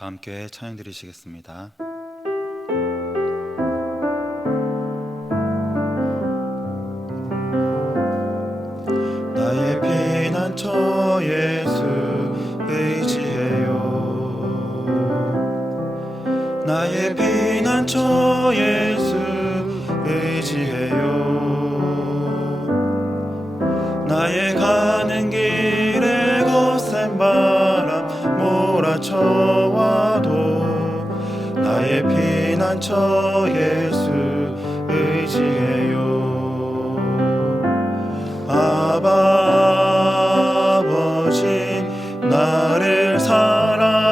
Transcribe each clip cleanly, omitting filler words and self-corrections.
다 함께 찬양 드리시겠습니다. 나의 피난처 예수 의지해요. 나의 피난처 예수 의지해요. 나의 가는 길에 거센 바람 몰아쳐와도 나의 피난처 예수 의지해요. 아버지 나를 사랑하시니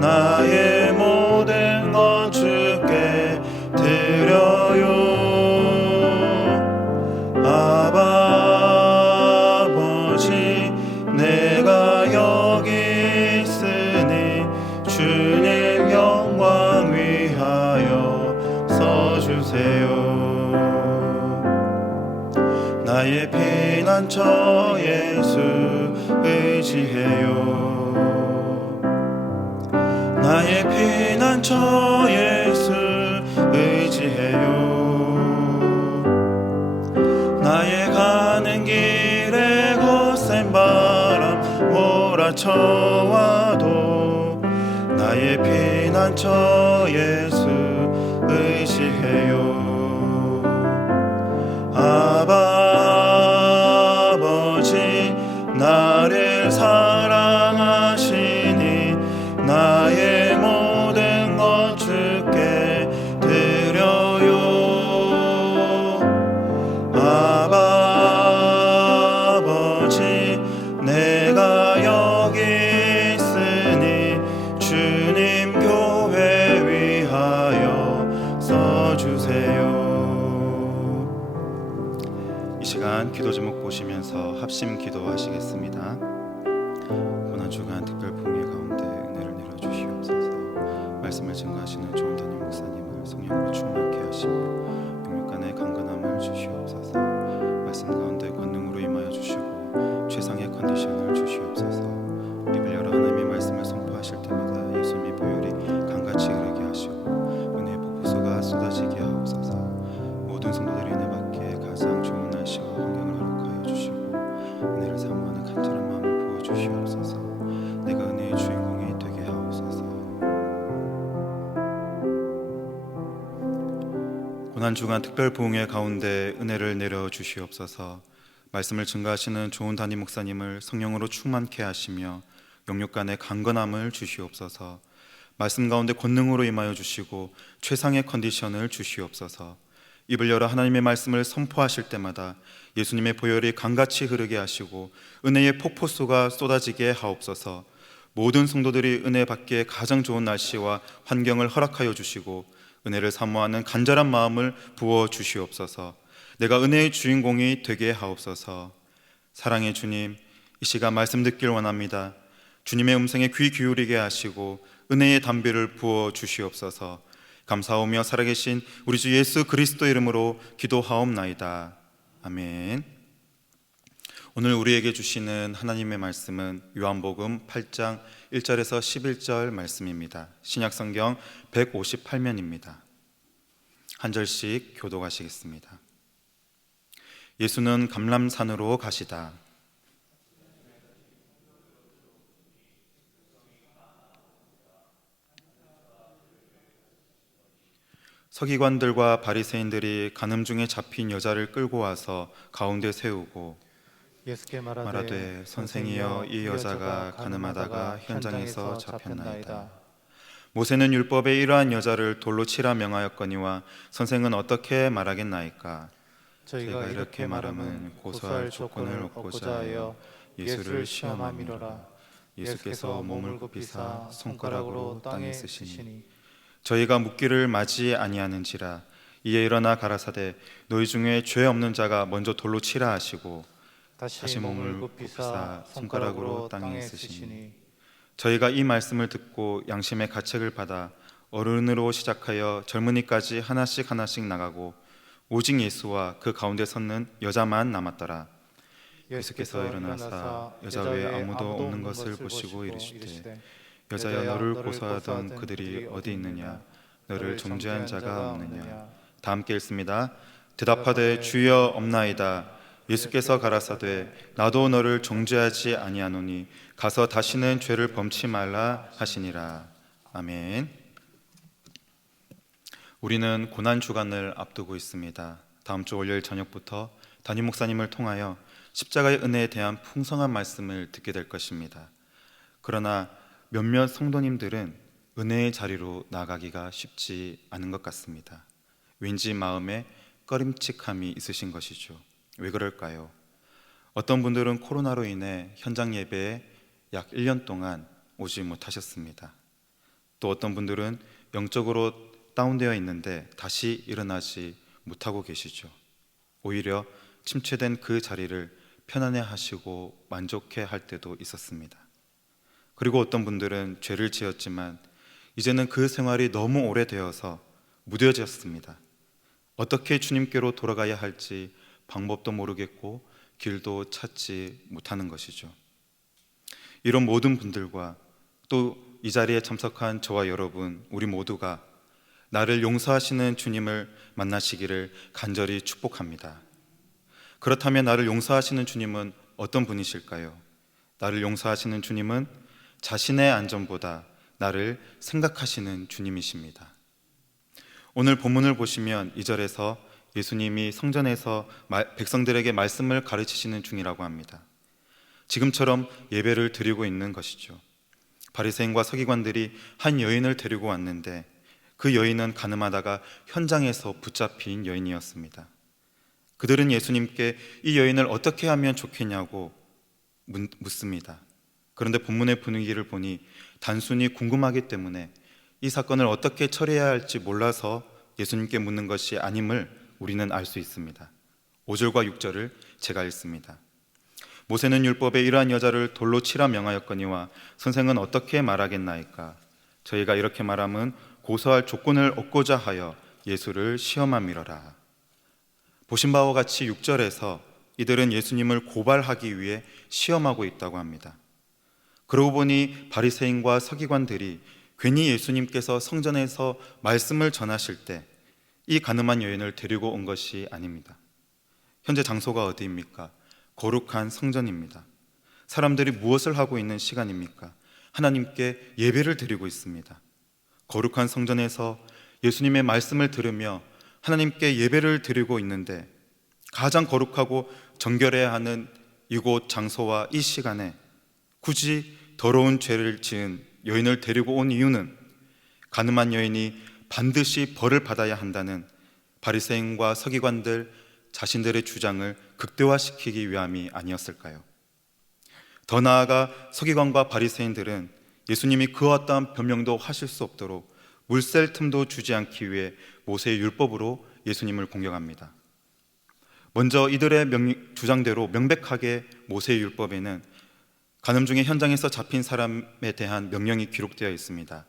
나의 모든 것 주께 드려요. 아버지 내가 여기 있으니 주님 영광 위하여 서주세요. 나의 피난처 예수 의지해요. 나의 피난처 예수 의지해요. 나의 가는 길에 거센 바람 몰아쳐와도 나의 피난처 예수 의지해요. 아버지 나를 사랑하시니 나의 모든 것 주께 드려요. 아버지 내가 여기 있으니 주님 교회 위하여 서주세요. 이 시간 기도 제목 보시면서 합심 기도하시겠습니다. 고난 주간 특별 봉예 가운데 은혜를 내려주시옵소서. 말씀을 증거하시는 좋은 담임 목사님을 성령으로 충만케 하시며 영육간의 강건함을 주시옵소서. 말씀 가운데 권능으로 임하여 주시고 최상의 컨디션을 주시옵소서. 입을 열어 하나님의 말씀을 선포하실 때마다 예수님의 보혈이 강같이 흐르게 하시고 은혜의 폭포수가 쏟아지게 하옵소서. 모든 성도들이 은혜 받기에 가장 좋은 날씨와 환경을 허락하여 주시고 은혜를 사모하는 간절한 마음 고난주간 특별 부흥회 가운데 은혜를 내려 주시옵소서. 말씀을 증거하시는 좋은 담임 목사님을 성령으로 충만케 하시며 영육간의 강건함을 주시옵소서. 말씀 가운데 권능으로 임하여 주시고 최상의 컨디션을 주시옵소서. 입을 열어 하나님의 말씀을 선포하실 때마다 예수님의 보혈이 강같이 흐르게 하시고 은혜의 폭포수가 쏟아지게 하옵소서. 모든 성도들이 은혜 받기에 가장 좋은 날씨와 환경을 허락하여 주시고 은혜를 사모하는 간절한 마음을 부어 주시옵소서. 내가 은혜의 주인공이 되게 하옵소서. 사랑의 주님, 이 시간 말씀 듣길 원합니다. 주님의 음성에 귀 기울이게 하시고 은혜의 담비를 부어 주시옵소서. 감사하며 살아계신 우리 주 예수 그리스도 이름으로 기도하옵나이다. 아멘. 오늘 우리에게 주시는 하나님의 말씀은 요한복음 8장 1절에서 11절 말씀입니다. 신약성경 158면입니다. 한 절씩 교독하시겠습니다. 예수는 감람산으로 가시다. 서기관들과 바리새인들이 간음 중에 잡힌 여자를 끌고 와서 가운데 세우고 예수께 말하되 선생이여, 이 여자가 간음하다가 현장에서 잡혔나이다. 모세는 율법에 이러한 여자를 돌로 치라 명하였거니와 선생은 어떻게 말하겠나이까? 저희가 이렇게 말함은 고소할 조건을 얻고자 하여 예수를 시험함이로라. 예수께서 몸을 굽히사 손가락으로 땅에 쓰시니 저희가 묻기를 맞이 아니하는지라. 이에 일어나 가라사대 너희 중에 죄 없는 자가 먼저 돌로 치라 하시고 다시 몸을 굽히사 손가락으로 땅에 쓰시니 저희가 이 말씀을 듣고 양심의 가책을 받아 어른으로 시작하여 젊은이까지 하나씩 나가고 오직 예수와 그 가운데 섰는 여자만 남았더라. 예수께서 일어나사 여자 외에 아무도 없는 것을 보시고 이르시되 여자여, 너를 고소하던 그들이 어디 있느냐? 너를 정죄한 자가 없느냐? 다 함께 읽습니다. 대답하되 주여 없나이다. 예수께서 가라사대 나도 너를 정죄하지 아니하노니 가서 다시는 죄를 범치 말라 하시니라. 아멘. 우리는 고난주간을 앞두고 있습니다. 다음 주 월요일 저녁부터 담임 목사님을 통하여 십자가의 은혜에 대한 풍성한 말씀을 듣게 될 것입니다. 그러나 몇몇 성도님들은 은혜의 자리로 나가기가 쉽지 않은 것 같습니다. 왠지 마음에 꺼림칙함이 있으신 것이죠. 왜 그럴까요? 어떤 분들은 코로나로 인해 현장 예배에 약 1년 동안 오지 못하셨습니다. 또 어떤 분들은 영적으로 다운되어 있는데 다시 일어나지 못하고 계시죠. 오히려 침체된 그 자리를 편안해 하시고 만족해 할 때도 있었습니다. 그리고 어떤 분들은 죄를 지었지만 이제는 그 생활이 너무 오래되어서 무뎌졌습니다. 어떻게 주님께로 돌아가야 할지 방법도 모르겠고 길도 찾지 못하는 것이죠. 이런 모든 분들과 또 이 자리에 참석한 저와 여러분, 우리 모두가 나를 용서하시는 주님을 만나시기를 간절히 축복합니다. 그렇다면 나를 용서하시는 주님은 어떤 분이실까요? 나를 용서하시는 주님은 자신의 안전보다 나를 생각하시는 주님이십니다. 오늘 본문을 보시면 2절에서 예수님이 성전에서 백성들에게 말씀을 가르치시는 중이라고 합니다. 지금처럼 예배를 드리고 있는 것이죠. 바리새인과 서기관들이 한 여인을 데리고 왔는데 그 여인은 간음하다가 현장에서 붙잡힌 여인이었습니다. 그들은 예수님께 이 여인을 어떻게 하면 좋겠냐고 묻습니다. 그런데 본문의 분위기를 보니 단순히 궁금하기 때문에 이 사건을 어떻게 처리해야 할지 몰라서 예수님께 묻는 것이 아님을 우리는 알 수 있습니다. 5절과 6절을 제가 읽습니다. 모세는 율법에 이러한 여자를 돌로 치라 명하였거니와 선생은 어떻게 말하겠나이까? 저희가 이렇게 말함은 고소할 조건을 얻고자 하여 예수를 시험함이로라. 보신 바와 같이 6절에서 이들은 예수님을 고발하기 위해 시험하고 있다고 합니다. 그러고 보니 바리새인과 서기관들이 괜히 예수님께서 성전에서 말씀을 전하실 때 이 간음한 여인을 데리고 온 것이 아닙니다. 현재 장소가 어디입니까? 거룩한 성전입니다. 사람들이 무엇을 하고 있는 시간입니까? 하나님께 예배를 드리고 있습니다. 거룩한 성전에서 예수님의 말씀을 들으며 하나님께 예배를 드리고 있는데 가장 거룩하고 정결해야 하는 이곳 장소와 이 시간에 굳이 더러운 죄를 지은 여인을 데리고 온 이유는 가늠한 여인이 반드시 벌을 받아야 한다는 바리새인과 서기관들 자신들의 주장을 극대화시키기 위함이 아니었을까요? 더 나아가 서기관과 바리새인들은 예수님이 그 어떠한 변명도 하실 수 없도록 물샐 틈도 주지 않기 위해 모세의 율법으로 예수님을 공격합니다. 먼저 이들의 주장대로 명백하게 모세의 율법에는 간음 중에 현장에서 잡힌 사람에 대한 명령이 기록되어 있습니다.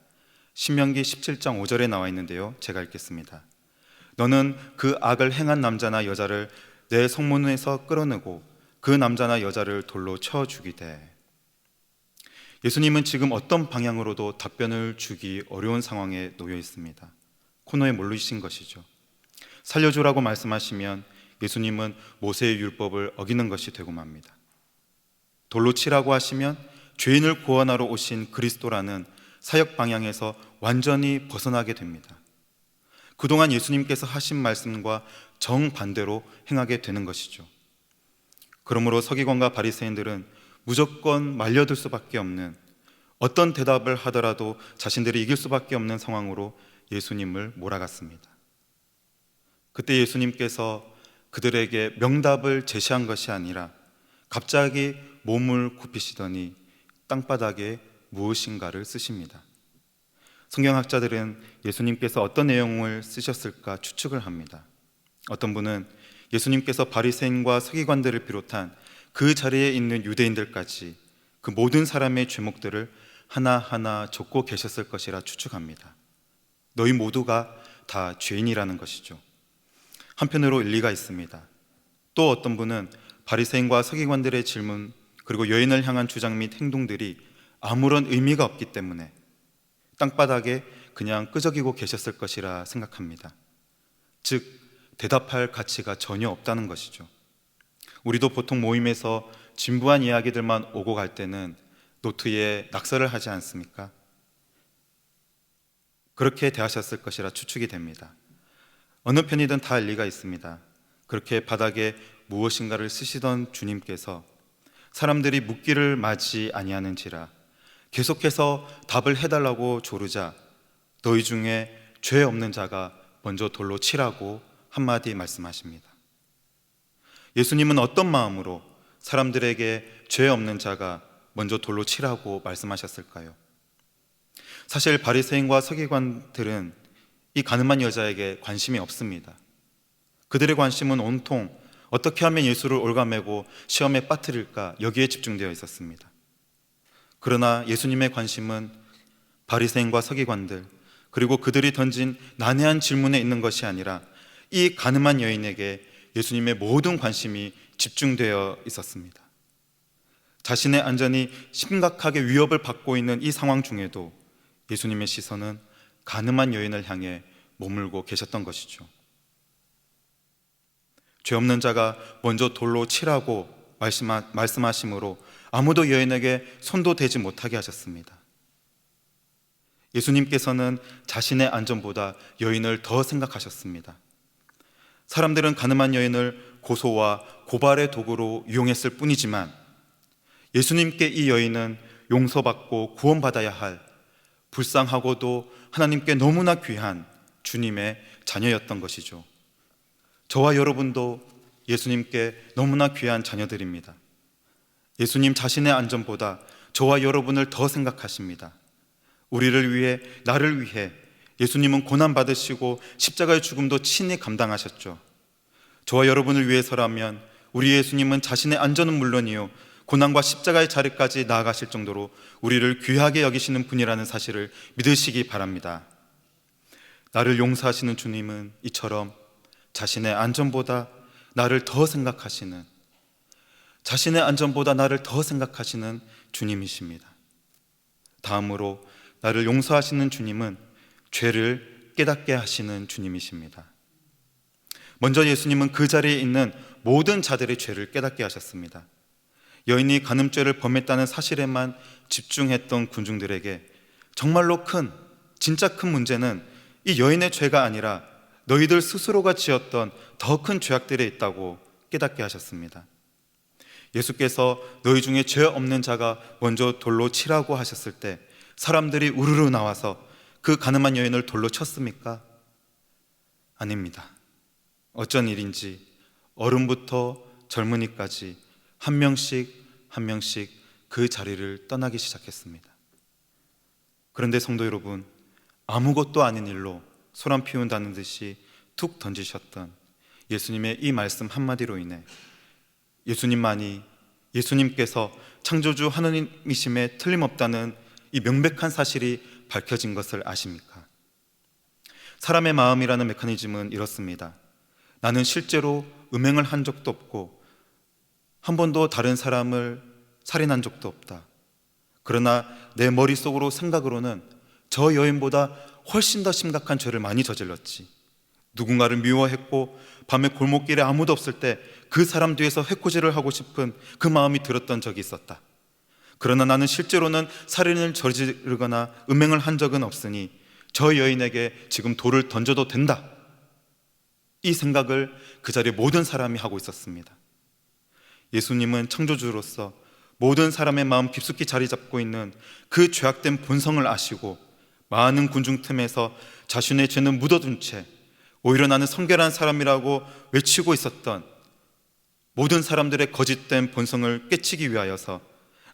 신명기 17장 5절에 나와 있는데요, 제가 읽겠습니다. 너는 그 악을 행한 남자나 여자를 내 성문에서 끌어내고 그 남자나 여자를 돌로 쳐 죽이되. 예수님은 지금 어떤 방향으로도 답변을 주기 어려운 상황에 놓여 있습니다. 코너에 몰리신 것이죠. 살려주라고 말씀하시면 예수님은 모세의 율법을 어기는 것이 되고 맙니다. 돌로 치라고 하시면 죄인을 구원하러 오신 그리스도라는 사역 방향에서 완전히 벗어나게 됩니다. 그동안 예수님께서 하신 말씀과 정반대로 행하게 되는 것이죠. 그러므로 서기관과 바리새인들은 무조건 말려들 수밖에 없는, 어떤 대답을 하더라도 자신들이 이길 수밖에 없는 상황으로 예수님을 몰아갔습니다. 그때 예수님께서 그들에게 명답을 제시한 것이 아니라 갑자기 몸을 굽히시더니 땅바닥에 무엇인가를 쓰십니다. 성경학자들은 예수님께서 어떤 내용을 쓰셨을까 추측을 합니다. 어떤 분은 예수님께서 바리새인과 서기관들을 비롯한 그 자리에 있는 유대인들까지 그 모든 사람의 죄목들을 하나하나 적고 계셨을 것이라 추측합니다. 너희 모두가 다 죄인이라는 것이죠. 한편으로 일리가 있습니다. 또 어떤 분은 바리새인과 서기관들의 질문 그리고 여인을 향한 주장 및 행동들이 아무런 의미가 없기 때문에 땅바닥에 그냥 끄적이고 계셨을 것이라 생각합니다. 즉 대답할 가치가 전혀 없다는 것이죠. 우리도 보통 모임에서 진부한 이야기들만 오고 갈 때는 노트에 낙서를 하지 않습니까? 그렇게 대하셨을 것이라 추측이 됩니다. 어느 편이든 다 일리가 있습니다. 그렇게 바닥에 무엇인가를 쓰시던 주님께서 사람들이 묻기를 마지 아니하는지라 계속해서 답을 해달라고 조르자 너희 중에 죄 없는 자가 먼저 돌로 치라고 한마디 말씀하십니다. 예수님은 어떤 마음으로 사람들에게 죄 없는 자가 먼저 돌로 치라고 말씀하셨을까요? 사실 바리새인과 서기관들은 이 가늠한 여자에게 관심이 없습니다. 그들의 관심은 온통 어떻게 하면 예수를 올가매고 시험에 빠뜨릴까 여기에 집중되어 있었습니다. 그러나 예수님의 관심은 바리새인과 서기관들 그리고 그들이 던진 난해한 질문에 있는 것이 아니라 이 가늠한 여인에게 예수님의 모든 관심이 집중되어 있었습니다. 자신의 안전이 심각하게 위협을 받고 있는 이 상황 중에도 예수님의 시선은 가늠한 여인을 향해 머물고 계셨던 것이죠. 죄 없는 자가 먼저 돌로 치라고 말씀하심으로 아무도 여인에게 손도 대지 못하게 하셨습니다. 예수님께서는 자신의 안전보다 여인을 더 생각하셨습니다. 사람들은 가늠한 여인을 고소와 고발의 도구로 이용했을 뿐이지만 예수님께 이 여인은 용서받고 구원받아야 할 불쌍하고도 하나님께 너무나 귀한 주님의 자녀였던 것이죠. 저와 여러분도 예수님께 너무나 귀한 자녀들입니다. 예수님 자신의 안전보다 저와 여러분을 더 생각하십니다. 우리를 위해, 나를 위해 예수님은 고난받으시고 십자가의 죽음도 친히 감당하셨죠. 저와 여러분을 위해서라면 우리 예수님은 자신의 안전은 물론이요 고난과 십자가의 자리까지 나아가실 정도로 우리를 귀하게 여기시는 분이라는 사실을 믿으시기 바랍니다. 나를 용서하시는 주님은 이처럼 자신의 안전보다 나를 더 생각하시는, 자신의 안전보다 나를 더 생각하시는 주님이십니다. 다음으로 나를 용서하시는 주님은 죄를 깨닫게 하시는 주님이십니다. 먼저 예수님은 그 자리에 있는 모든 자들의 죄를 깨닫게 하셨습니다. 여인이 간음죄를 범했다는 사실에만 집중했던 군중들에게 정말로 큰, 진짜 큰 문제는 이 여인의 죄가 아니라 너희들 스스로가 지었던 더 큰 죄악들에 있다고 깨닫게 하셨습니다. 예수께서 너희 중에 죄 없는 자가 먼저 돌로 치라고 하셨을 때 사람들이 우르르 나와서 그 가늠한 여인을 돌로 쳤습니까? 아닙니다. 어쩐 일인지 어른부터 젊은이까지 한 명씩 한 명씩 그 자리를 떠나기 시작했습니다. 그런데 성도 여러분, 아무것도 아닌 일로 소란 피운다는 듯이 툭 던지셨던 예수님의 이 말씀 한마디로 인해 예수님께서 창조주 하느님이심에 틀림없다는 이 명백한 사실이 밝혀진 것을 아십니까? 사람의 마음이라는 메커니즘은 이렇습니다. 나는 실제로 음행을 한 적도 없고 한 번도 다른 사람을 살인한 적도 없다. 그러나 내 머릿속으로 생각으로는 저 여인보다 훨씬 더 심각한 죄를 많이 저질렀지. 누군가를 미워했고 밤에 골목길에 아무도 없을 때 그 사람 뒤에서 해코지를 하고 싶은 그 마음이 들었던 적이 있었다. 그러나 나는 실제로는 살인을 저지르거나 음행을 한 적은 없으니 저 여인에게 지금 돌을 던져도 된다. 이 생각을 그 자리에 모든 사람이 하고 있었습니다. 예수님은 창조주로서 모든 사람의 마음 깊숙이 자리 잡고 있는 그 죄악된 본성을 아시고 많은 군중 틈에서 자신의 죄는 묻어둔 채 오히려 나는 성결한 사람이라고 외치고 있었던 모든 사람들의 거짓된 본성을 깨치기 위하여서,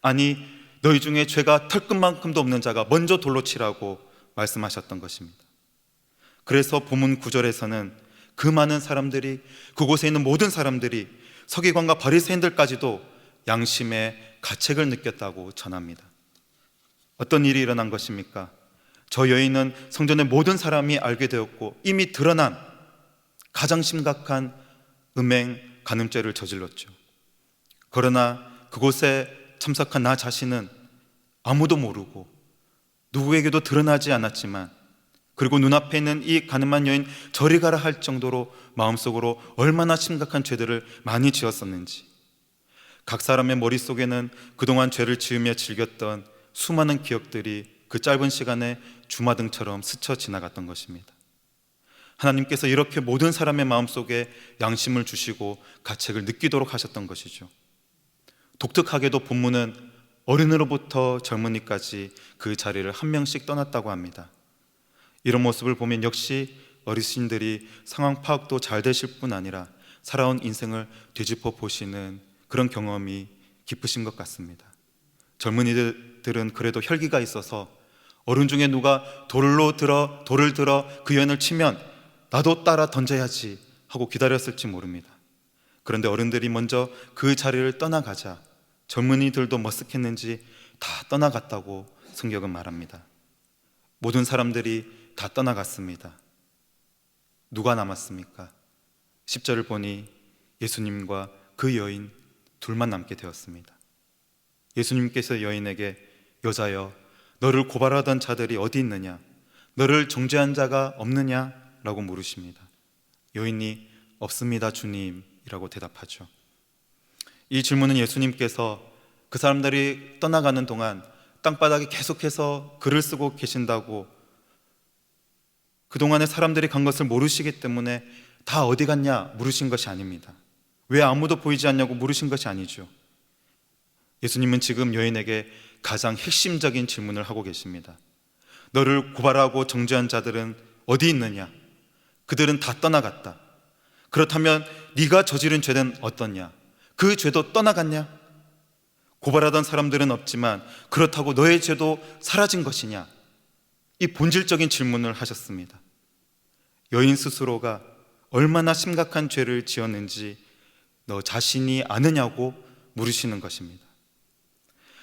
아니 너희 중에 죄가 털끝만큼도 없는 자가 먼저 돌로 치라고 말씀하셨던 것입니다. 그래서 본문 9절에서는 그 많은 사람들이, 그곳에 있는 모든 사람들이, 서기관과 바리새인들까지도 양심의 가책을 느꼈다고 전합니다. 어떤 일이 일어난 것입니까? 저 여인은 성전의 모든 사람이 알게 되었고 이미 드러난 가장 심각한 음행, 간음죄를 저질렀죠. 그러나 그곳에 참석한 나 자신은 아무도 모르고 누구에게도 드러나지 않았지만, 그리고 눈앞에 있는 이 가늠한 여인 저리 가라 할 정도로 마음속으로 얼마나 심각한 죄들을 많이 지었었는지, 각 사람의 머릿속에는 그동안 죄를 지으며 즐겼던 수많은 기억들이 그 짧은 시간에 주마등처럼 스쳐 지나갔던 것입니다. 하나님께서 이렇게 모든 사람의 마음속에 양심을 주시고 가책을 느끼도록 하셨던 것이죠. 독특하게도 본문은 어른으로부터 젊은이까지 그 자리를 한 명씩 떠났다고 합니다. 이런 모습을 보면 역시 어르신들이 상황 파악도 잘 되실 뿐 아니라 살아온 인생을 되짚어 보시는 그런 경험이 깊으신 것 같습니다. 젊은이들은 그래도 혈기가 있어서 어른 중에 누가 돌을 들어 그 여인을 치면 나도 따라 던져야지 하고 기다렸을지 모릅니다. 그런데 어른들이 먼저 그 자리를 떠나가자 젊은이들도 머쓱했는지 다 떠나갔다고 성경은 말합니다. 모든 사람들이 다 떠나갔습니다. 누가 남았습니까? 10절을 보니 예수님과 그 여인 둘만 남게 되었습니다. 예수님께서 여인에게 여자여, 너를 고발하던 자들이 어디 있느냐? 너를 정죄한 자가 없느냐? 라고 물으십니다. 여인이 없습니다 주님 이라고 대답하죠. 이 질문은 예수님께서 그 사람들이 떠나가는 동안 땅바닥에 계속해서 글을 쓰고 계신다고, 그동안에 사람들이 간 것을 모르시기 때문에 다 어디 갔냐 물으신 것이 아닙니다. 왜 아무도 보이지 않냐고 물으신 것이 아니죠. 예수님은 지금 여인에게 가장 핵심적인 질문을 하고 계십니다. 너를 고발하고 정죄한 자들은 어디 있느냐? 그들은 다 떠나갔다. 그렇다면 네가 저지른 죄는 어떠냐? 그 죄도 떠나갔냐? 고발하던 사람들은 없지만 그렇다고 너의 죄도 사라진 것이냐? 이 본질적인 질문을 하셨습니다. 여인 스스로가 얼마나 심각한 죄를 지었는지 너 자신이 아느냐고 물으시는 것입니다.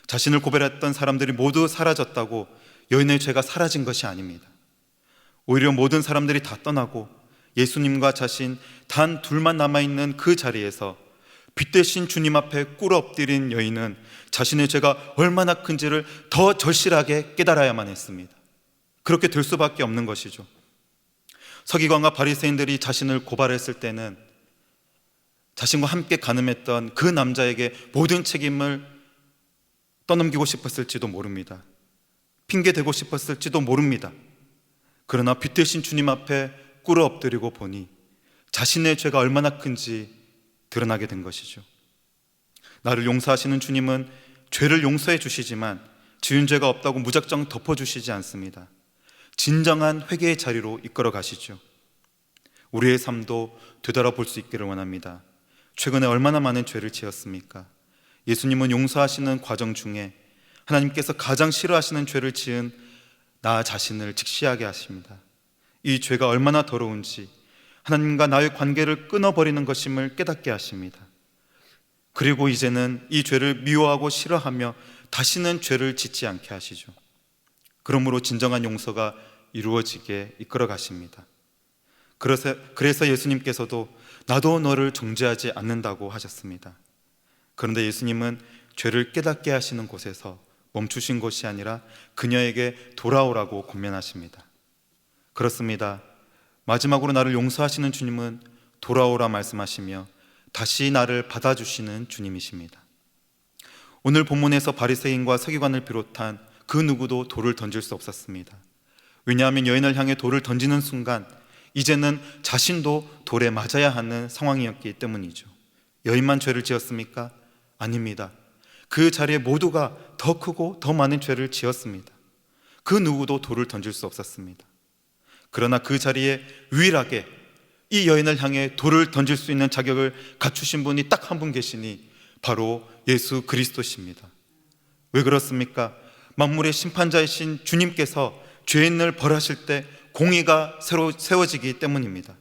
자신을 고발했던 사람들이 모두 사라졌다고 여인의 죄가 사라진 것이 아닙니다. 오히려 모든 사람들이 다 떠나고 예수님과 자신 단 둘만 남아있는 그 자리에서 빛 대신 주님 앞에 꿇어 엎드린 여인은 자신의 죄가 얼마나 큰지를 더 절실하게 깨달아야만 했습니다. 그렇게 될 수밖에 없는 것이죠. 서기관과 바리새인들이 자신을 고발했을 때는 자신과 함께 간음했던 그 남자에게 모든 책임을 떠넘기고 싶었을지도 모릅니다. 핑계대고 싶었을지도 모릅니다. 그러나 빛 대신 주님 앞에 꿇어 엎드리고 보니 자신의 죄가 얼마나 큰지 드러나게 된 것이죠. 나를 용서하시는 주님은 죄를 용서해 주시지만 지은 죄가 없다고 무작정 덮어주시지 않습니다. 진정한 회개의 자리로 이끌어 가시죠. 우리의 삶도 되돌아볼 수 있기를 원합니다. 최근에 얼마나 많은 죄를 지었습니까? 예수님은 용서하시는 과정 중에 하나님께서 가장 싫어하시는 죄를 지은 나 자신을 직시하게 하십니다. 이 죄가 얼마나 더러운지 하나님과 나의 관계를 끊어버리는 것임을 깨닫게 하십니다. 그리고 이제는 이 죄를 미워하고 싫어하며 다시는 죄를 짓지 않게 하시죠. 그러므로 진정한 용서가 이루어지게 이끌어 가십니다. 그래서 예수님께서도 나도 너를 정죄하지 않는다고 하셨습니다. 그런데 예수님은 죄를 깨닫게 하시는 곳에서 멈추신 것이 아니라 그녀에게 돌아오라고 권면하십니다. 그렇습니다. 마지막으로 나를 용서하시는 주님은 돌아오라 말씀하시며 다시 나를 받아주시는 주님이십니다. 오늘 본문에서 바리새인과 서기관을 비롯한 그 누구도 돌을 던질 수 없었습니다. 왜냐하면 여인을 향해 돌을 던지는 순간 이제는 자신도 돌에 맞아야 하는 상황이었기 때문이죠. 여인만 죄를 지었습니까? 아닙니다. 그 자리에 모두가 더 크고 더 많은 죄를 지었습니다. 그 누구도 돌을 던질 수 없었습니다. 그러나 그 자리에 유일하게 이 여인을 향해 돌을 던질 수 있는 자격을 갖추신 분이 딱 한 분 계시니 바로 예수 그리스도십니다. 왜 그렇습니까? 만물의 심판자이신 주님께서 죄인을 벌하실 때 공의가 새로 세워지기 때문입니다.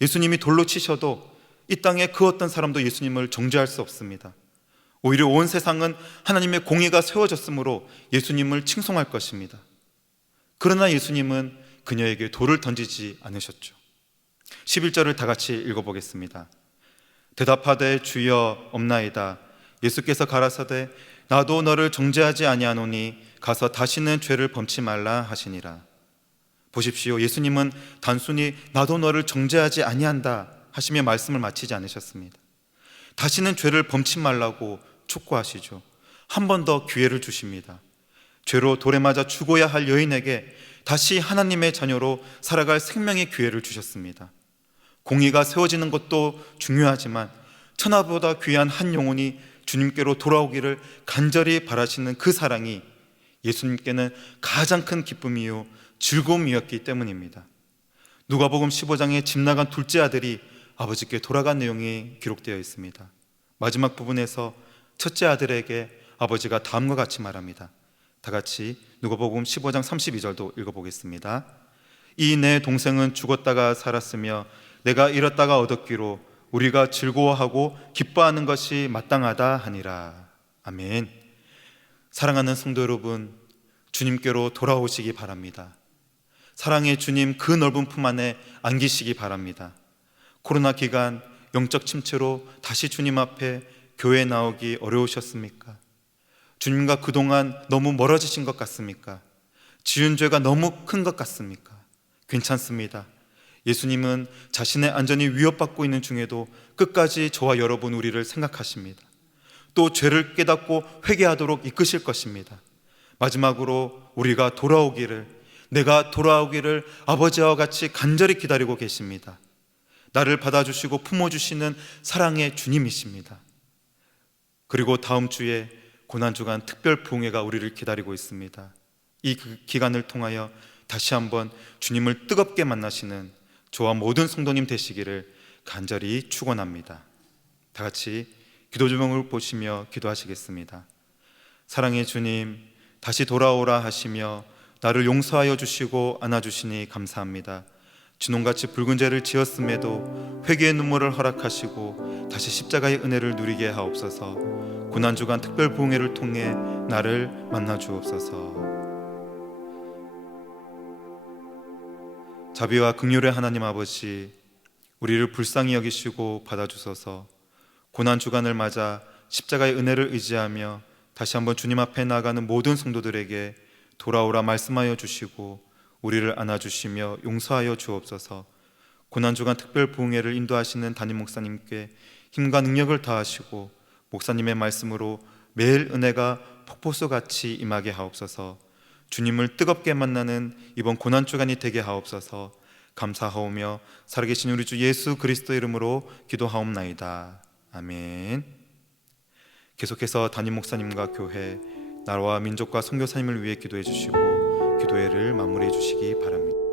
예수님이 돌로 치셔도 이 땅에 그 어떤 사람도 예수님을 정죄할 수 없습니다. 오히려 온 세상은 하나님의 공의가 세워졌으므로 예수님을 칭송할 것입니다. 그러나 예수님은 그녀에게 돌을 던지지 않으셨죠. 11절을 다 같이 읽어보겠습니다. 대답하되 주여 없나이다. 예수께서 가라사대 나도 너를 정죄하지 아니하노니 가서 다시는 죄를 범치 말라 하시니라. 보십시오. 예수님은 단순히 나도 너를 정죄하지 아니한다 하시며 말씀을 마치지 않으셨습니다. 다시는 죄를 범치 말라고 촉구하시죠. 한 번 더 기회를 주십니다. 죄로 돌에 맞아 죽어야 할 여인에게 다시 하나님의 자녀로 살아갈 생명의 기회를 주셨습니다. 공의가 세워지는 것도 중요하지만 천하보다 귀한 한 영혼이 주님께로 돌아오기를 간절히 바라시는 그 사랑이 예수님께는 가장 큰 기쁨이요 즐거움이었기 때문입니다. 누가복음 15장에 집 나간 둘째 아들이 아버지께 돌아간 내용이 기록되어 있습니다. 마지막 부분에서 첫째 아들에게 아버지가 다음과 같이 말합니다. 다 같이 누가복음 15장 32절도 읽어보겠습니다. 이 내 동생은 죽었다가 살았으며 내가 잃었다가 얻었기로 우리가 즐거워하고 기뻐하는 것이 마땅하다 하니라. 아멘. 사랑하는 성도 여러분, 주님께로 돌아오시기 바랍니다. 사랑의 주님 그 넓은 품 안에 안기시기 바랍니다. 코로나 기간 영적 침체로 다시 주님 앞에 교회에 나오기 어려우셨습니까? 주님과 그동안 너무 멀어지신 것 같습니까? 지은 죄가 너무 큰 것 같습니까? 괜찮습니다. 예수님은 자신의 안전이 위협받고 있는 중에도 끝까지 저와 여러분 우리를 생각하십니다. 또 죄를 깨닫고 회개하도록 이끄실 것입니다. 마지막으로 우리가 돌아오기를, 내가 돌아오기를 아버지와 같이 간절히 기다리고 계십니다. 나를 받아주시고 품어주시는 사랑의 주님이십니다. 그리고 다음 주에 고난주간 특별 부흥회가 우리를 기다리고 있습니다. 이 기간을 통하여 다시 한번 주님을 뜨겁게 만나시는 저와 모든 성도님 되시기를 간절히 축원합니다. 다 같이 기도 제목을 보시며 기도하시겠습니다. 사랑의 주님, 다시 돌아오라 하시며 나를 용서하여 주시고 안아주시니 감사합니다. 진홍같이 붉은 죄를 지었음에도 회개의 눈물을 허락하시고 다시 십자가의 은혜를 누리게 하옵소서. 고난주간 특별 부흥회를 통해 나를 만나 주옵소서. 자비와 긍휼의 하나님 아버지, 우리를 불쌍히 여기시고 받아주소서. 고난주간을 맞아 십자가의 은혜를 의지하며 다시 한번 주님 앞에 나가는 모든 성도들에게 돌아오라 말씀하여 주시고 우리를 안아주시며 용서하여 주옵소서. 고난주간 특별 부흥회를 인도하시는 담임 목사님께 힘과 능력을 다하시고 목사님의 말씀으로 매일 은혜가 폭포수같이 임하게 하옵소서. 주님을 뜨겁게 만나는 이번 고난주간이 되게 하옵소서. 감사하오며 살아계신 우리 주 예수 그리스도 이름으로 기도하옵나이다. 아멘. 계속해서 담임 목사님과 교회, 나라와 민족과 선교사님을 위해 기도해 주시고 기도회를 마무리해 주시기 바랍니다.